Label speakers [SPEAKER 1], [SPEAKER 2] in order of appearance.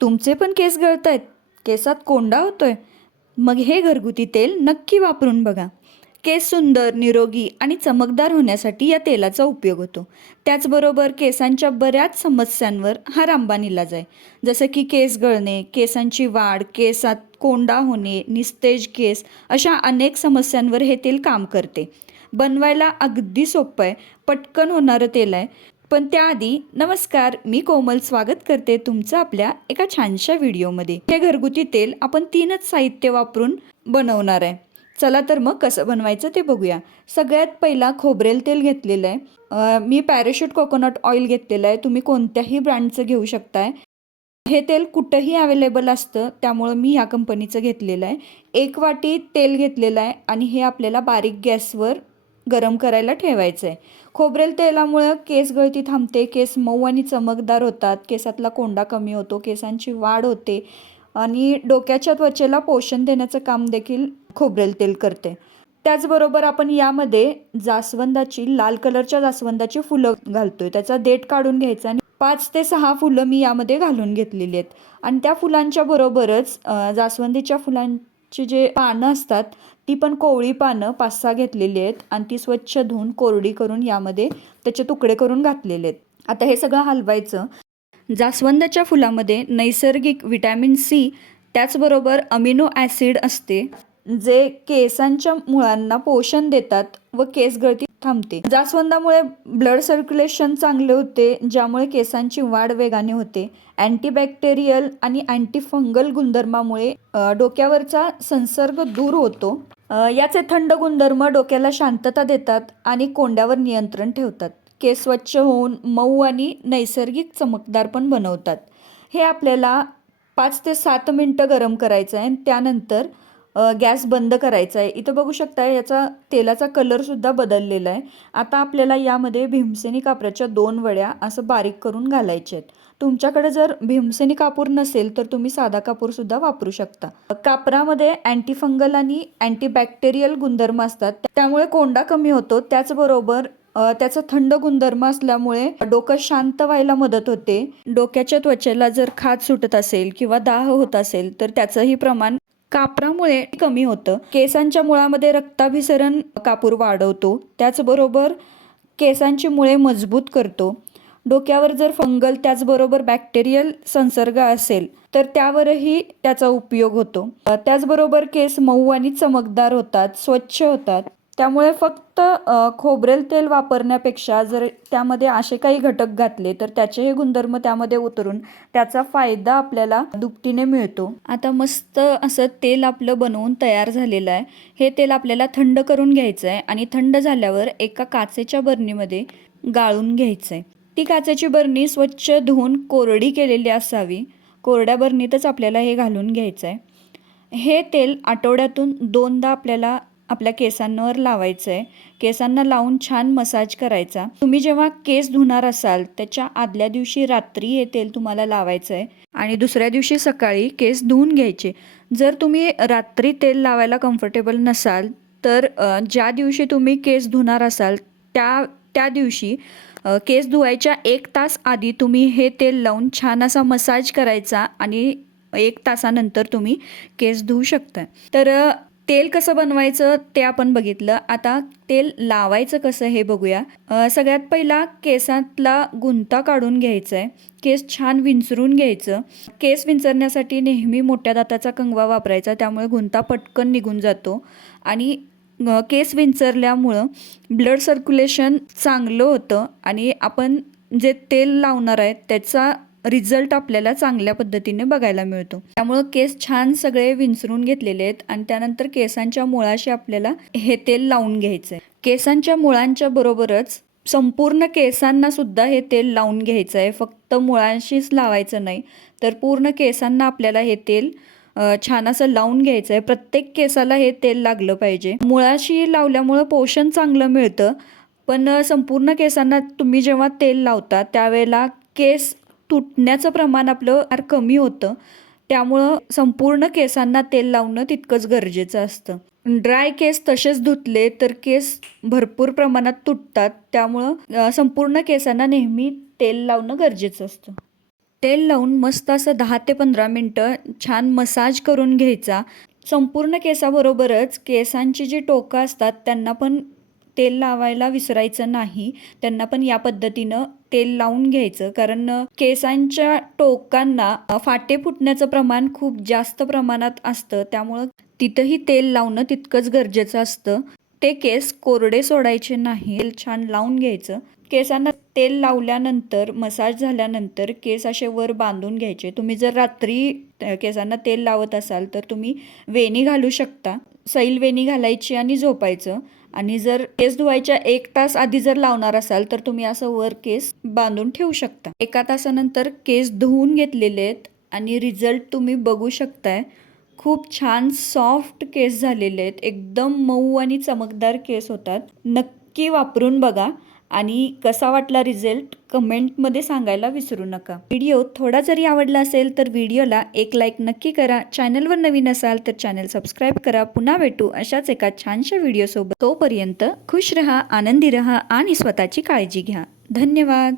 [SPEAKER 1] तुमचे पण केस गळत आहेत केसात कोंडा होतोय. मग हे घरगुती तेल नक्की वापरून बघा. केस सुंदर निरोगी आणि चमकदार होण्यासाठी या तेलाचा उपयोग होतो. त्याचबरोबर केसांच्या बऱ्याच समस्यांवर हा रामबाण इलाज आहे जसं की केस गळणे केसांची वाढ केसात कोंडा होणे निस्तेज केस अशा अनेक समस्यांवर हे तेल काम करते. बनवायला अगदी सोपं आहे. पटकन होणारं तेल आहे. पण त्याआधी नमस्कार मी कोमल स्वागत करते तुमचं आपल्या एका छानशा व्हिडिओमध्ये. हे घरगुती तेल आपण तीनच साहित्य वापरून बनवणार आहे. चला तर मग कसं बनवायचं ते बघूया. सगळ्यात पहिला खोबरेल तेल घेतलेलं आहे. मी पॅराशूट कोकोनट ऑइल घेतलेलं आहे. तुम्ही कोणत्याही ब्रँडचं घेऊ शकताय. हे तेल कुठंही अवेलेबल असतं त्यामुळं मी ह्या कंपनीचं घेतलेलं आहे. एक वाटी तेल घेतलेलं आहे आणि हे आपल्याला बारीक गॅसवर गरम करायला ठेवायचं आहे खोबरेल तेलामुळं केस गळती थांबते केस मऊ आणि चमकदार होतात केसातला कोंडा कमी होतो केसांची वाढ होते आणि डोक्याच्या त्वचेला पोषण देण्याचं काम देखील खोबरेल तेल करते. त्याचबरोबर आपण यामध्ये जास्वंदाची लाल कलरच्या जास्वंदाची फुलं घालतोय. त्याचा देठ काढून घ्यायचा आणि पाच ते सहा फुलं मी यामध्ये घालून घेतलेली आहेत. आणि त्या फुलांच्या बरोबरच जास्वंदीच्या फुलांची जे पानं असतात ती पण कोवळी पानं पाच सहा घेतलेली आहेत आणि ती स्वच्छ धुवून कोरडी करून यामध्ये त्याचे तुकडे करून घातलेले आहेत. आता हे सगळं हलवायचं. जास्वंदाच्या फुलामध्ये नैसर्गिक विटॅमिन सी त्याचबरोबर अमिनो ॲसिड असते जे केसांच्या मुळांना पोषण देतात व केस गळती थांबते. जास्वंदामुळे ब्लड सर्क्युलेशन चांगले होते ज्यामुळे केसांची वाढ वेगाने होते. अँटीबॅक्टेरियल आणि अँटीफंगल गुणधर्मामुळे डोक्यावरचा संसर्ग दूर होतो. याचे थंड गुणधर्म डोक्याला शांतता देतात आणि कोंड्यावर नियंत्रण ठेवतात. केस स्वच्छ होऊन मऊ आणि नैसर्गिक चमकदार पण बनवतात. हे आपल्याला पाच ते सात मिनटं गरम करायचं आहे. आणि त्यानंतर गॅस बंद करायचा आहे इथं बघू शकता याचा तेलाचा कलरसुद्धा बदललेला आहे. आता आपल्याला यामध्ये भीमसेनी कापराच्या दोन वड्या असं बारीक करून घालायच्या आहेत. तुमच्याकडे जर भीमसेनी कापूर नसेल तर तुम्ही साधा कापूरसुद्धा वापरू शकता. कापरामध्ये अँटीफंगल आणि अँटीबॅक्टेरियल गुणधर्म असतात. त्यामुळे कोंडा कमी होतो. त्याचबरोबर त्याचा थंड गुणधर्म असल्यामुळे डोकं शांत व्हायला मदत होते. डोक्याच्या त्वचेला जर खाज सुटत असेल किंवा दाह होत असेल तर त्याचंही प्रमाण कापरामुळे कमी होतं. केसांच्या मुळामध्ये रक्ताभिसरण कापूर वाढवतो. त्याचबरोबर केसांची मुळे मजबूत करतो. डोक्यावर जर फंगल त्याचबरोबर बॅक्टेरियल संसर्ग असेल तर त्यावरही त्याचा उपयोग होतो. त्याचबरोबर केस मऊ आणि चमकदार होतात स्वच्छ होतात. त्यामुळे फक्त खोबरेल तेल वापरण्यापेक्षा जर त्यामध्ये असे काही घटक घातले तर त्याचे हे गुणधर्म त्यामध्ये उतरून त्याचा फायदा आपल्याला दुपटीने मिळतो. आता मस्त असं तेल आपलं बनवून तयार झालेलं आहे. हे तेल आपल्याला थंड करून घ्यायचं आहे आणि थंड झाल्यावर एका काचेच्या बरणीमध्ये गाळून घ्यायचं आहे ती काचेची बरणी स्वच्छ धुवून कोरडी केलेली असावी. कोरड्या बरणीतच आपल्याला हे घालून घ्यायचं आहे हे तेल आठवड्यातून दोनदा आपल्याला आपल्या केसांवर लावायचं आहे केसांना लावून छान मसाज करायचा. तुम्ही जेव्हा केस धुणार असाल त्याच्या आदल्या दिवशी रात्री हे तेल तुम्हाला लावायचं आहे आणि दुसऱ्या दिवशी सकाळी केस धुवून घ्यायचे. जर तुम्ही रात्री तेल लावायला कम्फर्टेबल नसाल तर ज्या दिवशी तुम्ही केस धुणार असाल त्या त्या दिवशी केस धुवायच्या एक तास आधी तुम्ही हे तेल लावून छान असा मसाज करायचा आणि एक तासानंतर तुम्ही केस धुवू शकता तर तेल कसं बनवायचं ते आपण बघितलं. आता तेल लावायचं कसं हे बघूया. सगळ्यात पहिला केसातला गुंता काढून घ्यायचा आहे केस छान विंचरून घ्यायचं. केस विंचरण्यासाठी नेहमी मोठ्या दाताचा कंगवा वापरायचा त्यामुळे गुंता पटकन निघून जातो. आणि केस विंचरल्यामुळं ब्लड सर्क्युलेशन चांगलं होतं. आणि आपण जे तेल लावणार आहे त्याचा रिझल्ट आपल्याला चांगल्या पद्धतीने बघायला मिळतो. त्यामुळं केस छान सगळे विंचरून घेतलेले आहेत आणि त्यानंतर केसांच्या मुळाशी आपल्याला हे तेल लावून घ्यायचं आहे केसांच्या मुळांच्या बरोबरच संपूर्ण केसांना सुद्धा हे तेल लावून घ्यायचं आहे फक्त मुळांशीच लावायचं नाही तर पूर्ण केसांना आपल्याला हे तेल छान असं लावून घ्यायचं आहे प्रत्येक केसाला हे तेल लागलं पाहिजे. मुळाशी लावल्यामुळं पोषण चांगलं मिळतं पण संपूर्ण केसांना तुम्ही जेव्हा तेल लावता त्यावेळेला केस तुटण्याचं प्रमाण आपलं फार कमी होतं. त्यामुळं संपूर्ण केसांना तेल लावणं तितकंच गरजेचं असतं. ड्राय केस तसेच धुतले तर केस भरपूर प्रमाणात तुटतात. त्यामुळं संपूर्ण केसांना नेहमी तेल लावणं गरजेचं असतं. तेल लावून मस्त असं दहा ते पंधरा मिनटं छान मसाज करून घ्यायचा. संपूर्ण केसाबरोबरच केसांची जी टोकं असतात त्यांना पण तेल लावायला विसरायचं नाही. त्यांना पण या पद्धतीनं तेल लावून घ्यायचं. कारण केसांच्या टोकांना फाटे फुटण्याचं प्रमाण खूप जास्त प्रमाणात असतं. त्यामुळं तिथंही तेल लावणं तितकंच गरजेचं असतं. ते केस कोरडे सोडायचे नाही. तेल छान लावून घ्यायचं. केसांना तेल लावल्यानंतर मसाज झाल्यानंतर केस असे वर बांधून घ्यायचे. तुम्ही जर रात्री केसांना तेल लावत असाल तर तुम्ही वेणी घालू शकता. सैल वेणी घालायची आणि झोपायचं. आणि जर केस धुवायच्या एक तास आधी जर लावणार असाल तर तुम्ही असं वर केस बांधून ठेवू शकता. एका तासानंतर केस धुवून घेतलेले आहेत आणि रिझल्ट तुम्ही बघू शकताय. खूप छान सॉफ्ट केस झालेले आहेत. एकदम मऊ आणि चमकदार केस होतात. नक्की वापरून बघा. आणि कसा वाटला रिझल्ट कमेंटमध्ये सांगायला विसरू नका. व्हिडिओ थोडा जरी आवडला असेल तर व्हिडिओला एक लाईक नक्की करा. चॅनलवर नवीन असाल तर चॅनल सबस्क्राईब करा. पुन्हा भेटू अशाच एका छानशा व्हिडिओसोबत. तोपर्यंत खुश रहा आनंदी रहा आणि स्वतःची काळजी घ्या. धन्यवाद.